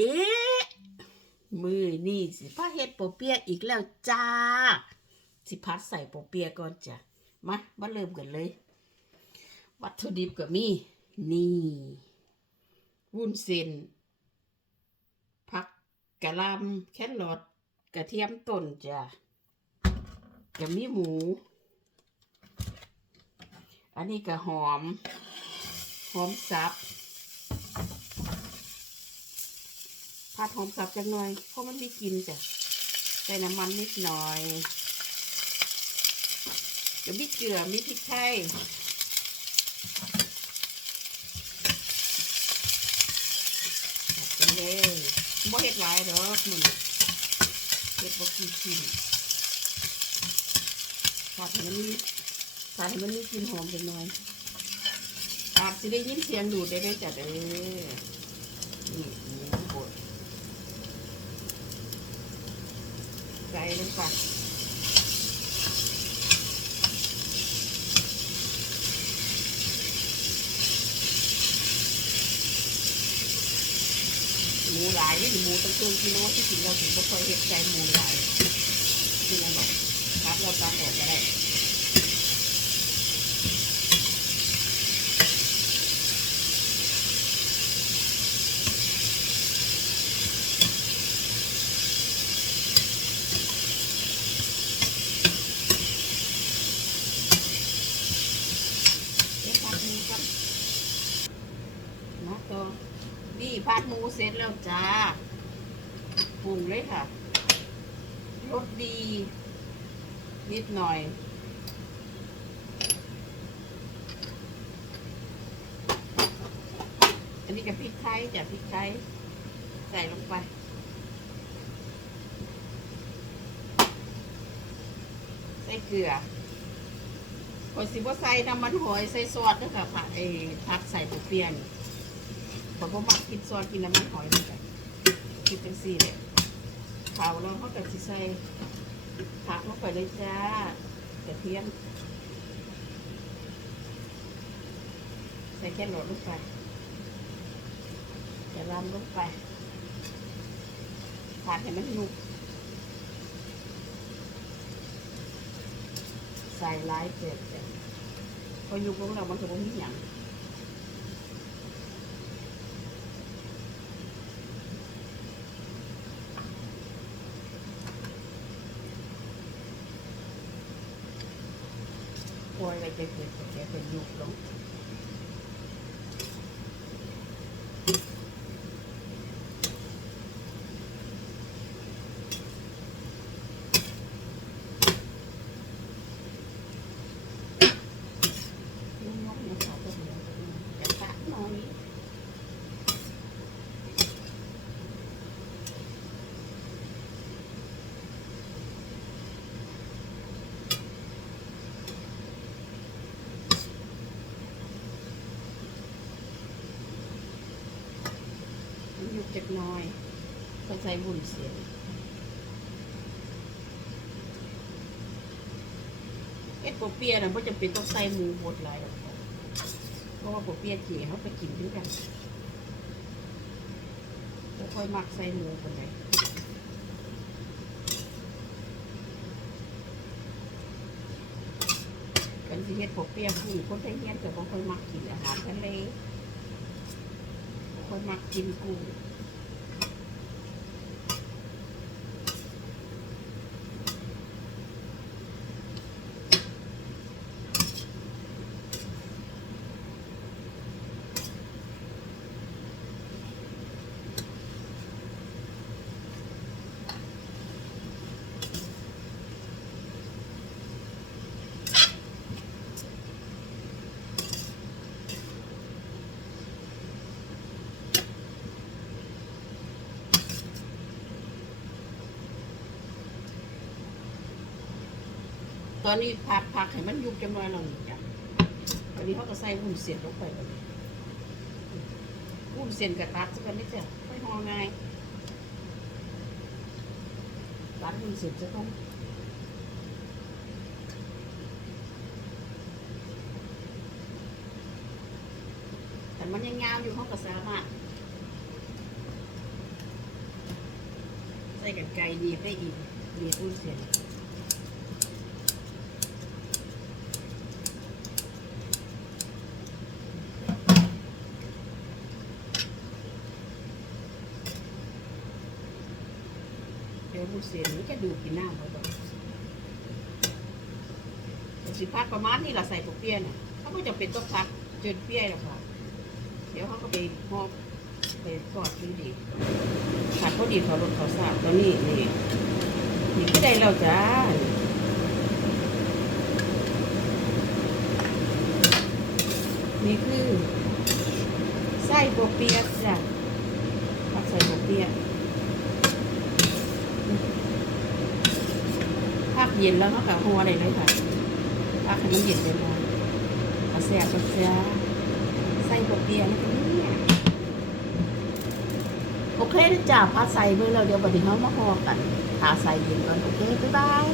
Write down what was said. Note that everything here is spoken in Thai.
เอ๊ะมือนี่สิพาเฮ็ดโปเปียอีกแล้วจ้า สิพัดใส่โปเปียก่อนจ้ะ มามาเริ่มกันเลย วัตถุดิบก็มี นี่ วุ้นเส้นผักกะหล่ำแครอทกระเทียมต้นจ้ะก็มีหมู อันนี้ก็หอม หอมสับ ผัดหอมสับจังหน่อยเพราะมันไม่กินจ้ะใส่น้ำมันนิดหน่อยเดี๋ยวมีเกลือมีพริกไทยเลยบ่เฮ็ดหลายดอกมึงเฮ็ดบ่กี่ชิ้นผัดให้มันมีผัดให้มันมีกลิ่นหอมจังหน่อยอาจสิได้ยินเสียงดูดได้ได้จ้ะเด้อนี่หมูบด ใส่ลงไปหมูหลายนี่หมูตั้งต้นกิโลที่กินเราถึงก็ค่อยเห็ดใจหมูหลายที่เราบอกครับเราตัดออกก็ได้เดี๋ยวผัดหมูครับ มาต่อนี่ผัดหมูเสร็จแล้วจ้าปรุงเลยค่ะรสดี นิดหน่อย อันนี้กับพริกไทยจ้ะพริกไทยใส่ลงไปใส่เกลือคอยสิบ่ใส่น้ำมันหอยใส่ซอสด้วยค่ะผัดเอผัดใส่ปูเปียน ผมบ่มักกินซอสกินน้ำมันหอยเหมือนกันกินเป็นสี่เลยเผาแล้วเขาก็สิใส่ผักลงไปเลยจ้ากระเทียมใส่แค่โหลดลงไปจะรำลงไปผัดให้มันนุกใส่ร้ายเกิดจ้ะพอยุบลงแล้วมันจะบ่มีหยัง ปล่อยไปจะเกิดแกเป็นยุบลงน้องๆนะคะตัวเดียวกระทะน้อยยุบ จักน้อยก็ใส่บุญเสียเอ็ดโปเปียนะเพราะจะเป็นต้องใส่หมูบดหลายเพราะว่าโปเปียเจี๋เขาไปกินด้วยกันแล้วค่อยมักใส่หมูกันเลยกันที่เฮ็ดโปเปียผู้คนไทยเฮียนแต่บ่ค่อยมักกินอาหารทะเลบ่ค่อยมักกินกุ้ง ตอนนี้พักพักให้มันยุบจังหน่อยหน่อยจ้ะตอนนี้เขาก็ใส่วุ้นเส้นลงไปแบบนี้วุ้นเส้นกับตัดสักกันนิดจ้ะไม่หอง่ายตัดวุ้นเส้นจะต้องแต่มันยังงามอยู่เขาก็สามารถส่กันไก่ดีได้อีกดีอุ้นเสียน เดี๋ยวผู้เสียนนี่จะดูกินน้ำไว้ก่อนสิพักประมาณนี้เราใส่ปกเปี้ยน่ะเขาก็จะเป็นต้องพักจนเปี้ยหรอกค่ะเดี๋ยวเขาก็ไปหอบไปทอดดูดีผัดพอดีเขาลดเขาสาบตอนนี้นี่นี่ก็ได้แล้วจ้านี่คือไส้โปเปียะจ้ะผัดใส่โปเปียะภาค เย็นแล้วเขากับหัวอะไรเลยค่ะภาคให้มันเย็นเลยนะเอาแซ่บก็แซ่บไส้โปเปียะนี่เนี่ยโอเคนะจ้าพัดใส่เมื่อเราเดี๋ยวบัดนี้เขามาห่อกันทาใส่เย็นก่อนโอเค บ๊ายบาย